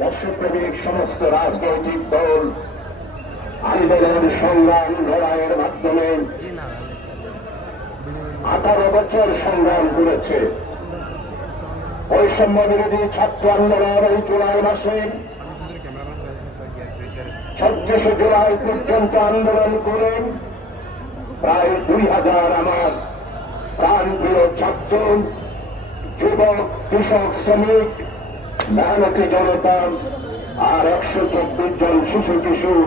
দেশপ্রেমিক সমস্ত রাজনৈতিক দল আন্দোলন সংগ্রাম লড়াইয়ের মাধ্যমে 18 বছর সংগ্রাম করেছে। বৈষম্য বিরোধী ছাত্র আন্দোলন এই জুলাই মাসে 26 জুলাই পর্যন্ত আন্দোলন করে প্রায় 2000 আমার প্রাণপ্রিয় ছাত্র, যুবক, কৃষক, শ্রমিক, মেহনতি জনতা আর 124 জন শিশু কিশোর,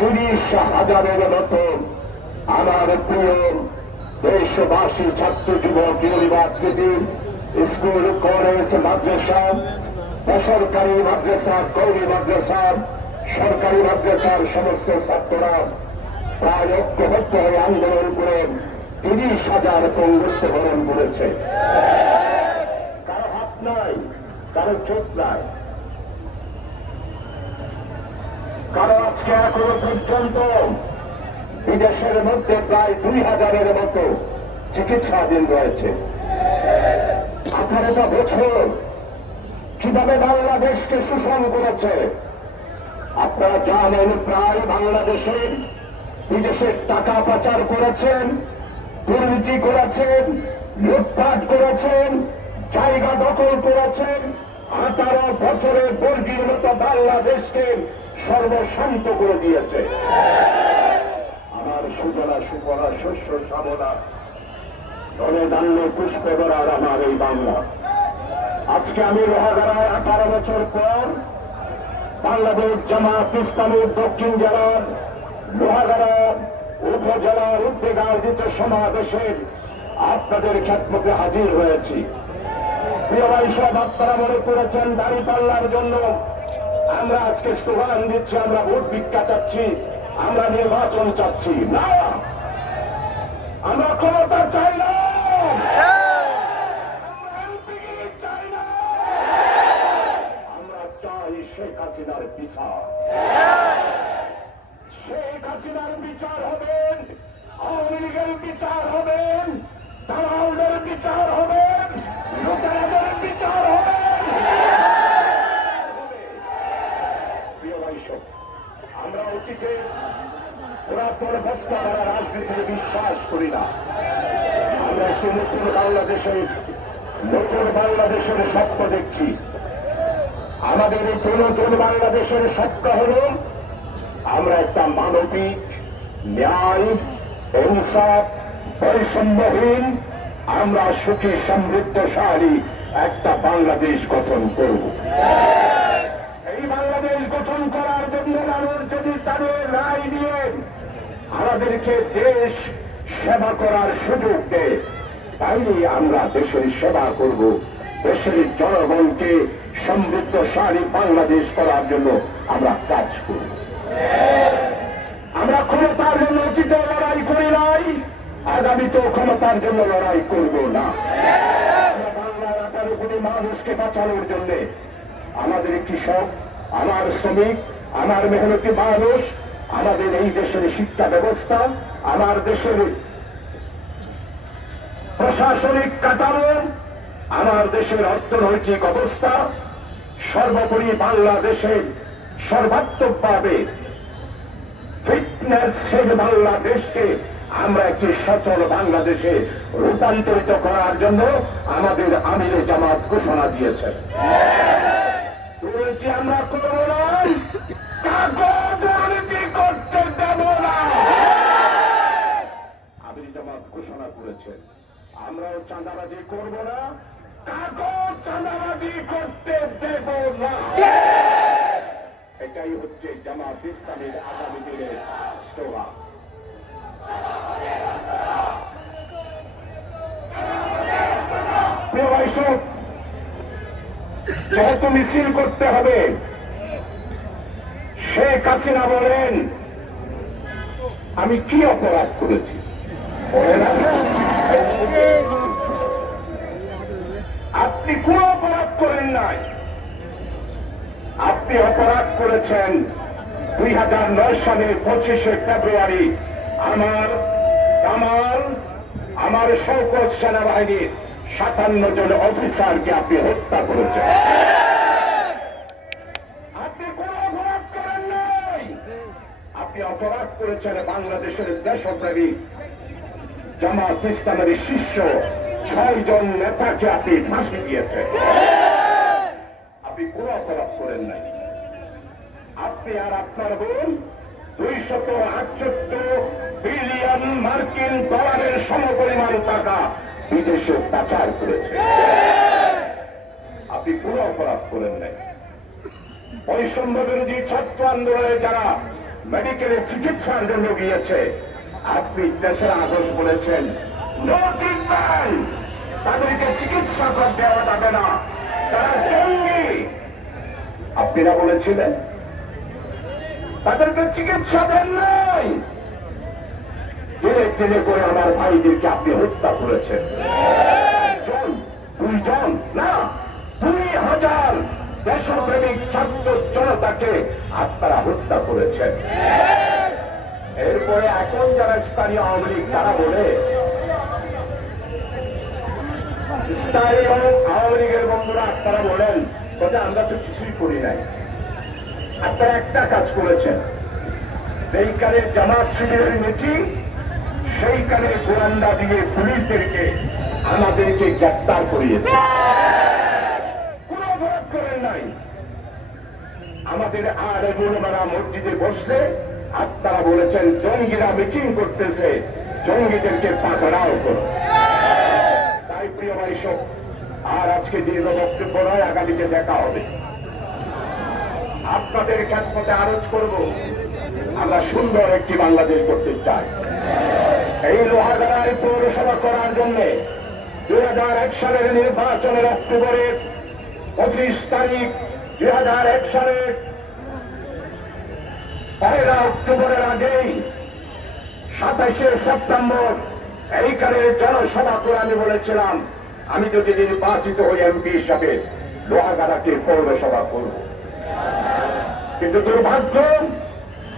30,000-এর মতো আমার প্রিয় দেশবাসী, ছাত্র, যুবক, ইউনিভার্সিটি, স্কুল, কলেজ, মাদ্রাসা, বেসরকারি মাদ্রাসা, কওমি মাদ্রাসা, সরকারি মাদ্রাসার সমস্ত ছাত্ররা প্রায় ঐক্যবদ্ধ হয়ে আন্দোলন করে 30,000 পঙ্গুত্ব বরণ করেছে। কারো হাত নাই, কারো চোখ নাই, কারো আজকে এখনো পর্যন্ত বিদেশের মধ্যে প্রায় 2000-এর মতো চিকিৎসাধীন রয়েছে। 18টা বছর কিভাবে বাংলাদেশকে শোষণ করেছে আপনারা জানেন। প্রায় বাংলাদেশের বিদেশের টাকা পাচার করেছেন, দুর্নীতি করেছেন, লুটপাট করেছেন, জায়গা দখল করেছেন। 18 বছরে বর্গির মতো বাংলাদেশকে সর্বশান্ত করে দিয়েছে। আমার সুজলা সুফলা শস্য শ্যামলা ধনে ধান্য পুষ্পে ভরার আমার এই বাংলা। আজকে আমি লোহাগাড়ায় 18 বছর পর বাংলাদেশ জামাত ইসলামের দক্ষিণ জেলার লোহাগাড়া উপজেলার উদ্যোগে আয়োজিত সমাবেশে আপনাদের খেদমতে হাজির হয়েছি। প্রিয় ভাই সব, আপনারা মনে করেছেন দাঁড়িপাল্লার জন্য আমরা আজকে স্লোগান দিচ্ছি, আমরা ভোট ভিক্ষা চাচ্ছি, আমরা নির্বাচন চাচ্ছি না। আমরা ক্ষমতা চাই না, আমরা চাই শেখ হাসিনার বিচার। শেখ হাসিনার বিচার হবেন, আওয়ামী লীগের বিচার হবেন, দালালদের বিচার হবেন, লুটেরাদের বিচার হবেন। প্রিয় ভাইসব, আমরা অতীতে পুরাতন বস্তা দ্বারা রাজনীতিতে বিশ্বাস করি না। আমরা একটি নতুন বাংলাদেশের স্বপ্ন দেখছি। আমাদের এই নতুন বাংলাদেশের স্বপ্ন হল আমরা একটা মানবিক, ন্যায়, ইনসাফ, বৈষম্যহীন, আমরা সুখী সমৃদ্ধশালী একটা বাংলাদেশ গঠন করব। এই বাংলাদেশ গঠন করার জন্য মানুষ যদি তাদের রায় দিয়ে আমাদেরকে দেশ সেবা করার সুযোগ দেয়, তাইলে আমরা দেশের সেবা করব, দেশের জনগণকে সমৃদ্ধশালী বাংলাদেশ করার জন্য আমরা কাজ করব। আমরা ক্ষমতার জন্য অতীতে লড়াই করি নাই, আগামীতেও ক্ষমতার জন্য লড়াই করব না। বাংলার 18 কোটি মানুষকে বাঁচানোর জন্য আমাদের কৃষক, আমার শ্রমিক, আমার মেহনতি মানুষ, আমাদের এই দেশের শিক্ষা ব্যবস্থা, আমার দেশের প্রশাসনিক কাঠামো, আমার দেশের অর্থনৈতিক অবস্থা, সর্বোপরি বাংলাদেশের সর্বাত্মকভাবে ফিটনেস সেই বাংলাদেশকে আমরা একটি সচল বাংলাদেশে রূপান্তরিত করার জন্য আমাদের আমিরে জামাত ঘোষণা দিয়েছে। আমরা করব না, কাউকে দুর্নীতি করতে দেব না। আমিরে জামাত ঘোষণা করেছে আমরাও চাঁদাবাজি করব না, কাউকে চাঁদাবাজি করতে দেব না। এটাই হচ্ছে জামাত ইসলামের আগামী দিনের স্লোগান। প্রিয় ভাইসব, যেহেতু মিছিল করতে হবে, শেখ হাসিনা বলেন আমি কি অপরাধ করেছি? আপনি কোন অপরাধ করেন নাই। আপনি অপরাধ করেছেন 2009 সালের 25শে ফেব্রুয়ারি আমার শওকত সেনাবাহিনীর 57 জন অফিসারকে আপনি হত্যা করেছেন। করেছেন বাংলাদেশের দেশপ্রেমিক জামাত ইসলামের শীর্ষ 6 জন নেতাকে আপনি ফাঁসি দিয়েছেন। আপনি কোন অপরাধ করেন নাই। আপনি আর আপনার বোন 268 বিলিয়ন মার্কিন ডলারের সমপরিমাণ টাকা বিদেশে পাচার করেছে। আপনি কোন অপরাধ করেন নাই। বৈষম্য বিরোধী ছাত্র আন্দোলনে যারা মেডিকেলে চিকিৎসার জন্য গিয়েছে, আপনি 3রা আগস্ট বলেছেন নো ট্রিটমেন্ট, তাদেরকে চিকিৎসা দেওয়া যাবে না, তারা জঙ্গি। আপনারা বলেছিলেন তাদেরকে চিকিৎসা দেন নাই। জেলে জেলে করে আমার ভাইদেরকে আপনি হত্যা করেছেন। 2 জন না, 2000 দেশপ্রেমিক ছাত্র জনতাকে আপনারা হত্যা করেছেন। এরপরে এখন যারা স্থানীয় আওয়ামী লীগ তারা বলে, স্থানীয় আওয়ামী লীগের বন্ধুরা আপনারা বলেন কথা আমরা তো কিছুই করি নাই। আপনারা একটা কাজ করেছেন, সেইখানে জামাত শিবিরের মিটিং, সেইখানে গোরান্দা দিয়ে পুলিশদেরকে আমাদেরকে গ্রেপ্তার করিয়েছে। কোন অপরাধ করেন নাই। আমাদের আরে মোলামারা মসজিদে বসলে আপনারা বলেছেন জঙ্গিরা মিটিং করতেছে, জঙ্গিদেরকে পাকড়াও করো। তাই প্রিয় ভাই সব, আর আজকে দীর্ঘ বক্তব্য নয়, আগামীতে দেখা হবে। আপনাদের খ্যাতমতে আরজ করব, আমরা সুন্দর একটি বাংলাদেশ করতে চাই। এই লোহাগাড়ায় পৌরসভা করার জন্য 2001 সালের নির্বাচনের অক্টোবরের 25 তারিখ 2001 সালের 1 অক্টোবরের আগেই 27শে সেপ্টেম্বর এইখানে জনসভা করে আমি বলেছিলাম আমি যদি নির্বাচিত হই এমপি হিসাবে লোহাগাড়াকে পৌরসভা করব। কিন্তু দুর্ভাগ্য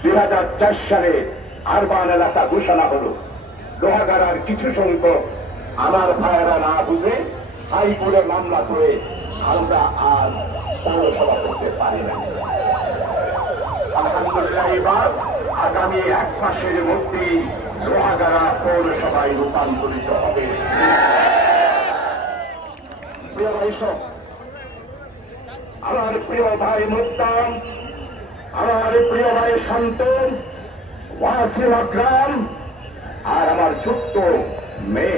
2004 সালে আরবান এলাকা ঘোষণা হলো। লোহাগাড়ার কিছু সংখ্যক আমার ভাইয়েরা না বুঝে হাইকোর্টে মামলা করে আমরা আর পৌরসভা করতে পারি না। আলহামদুলিল্লাহ এবার আগামী 1 মাসের মধ্যেই লোহাগাড়া পৌরসভায় রূপান্তরিত হবে। প্রিয় ভাই সব, আমার প্রিয় ভাই মুক্তাম, আমার প্রিয় ভাই শান্তন, ওয়াসিম আকরাম আর আমার ছোট্ট মেয়ে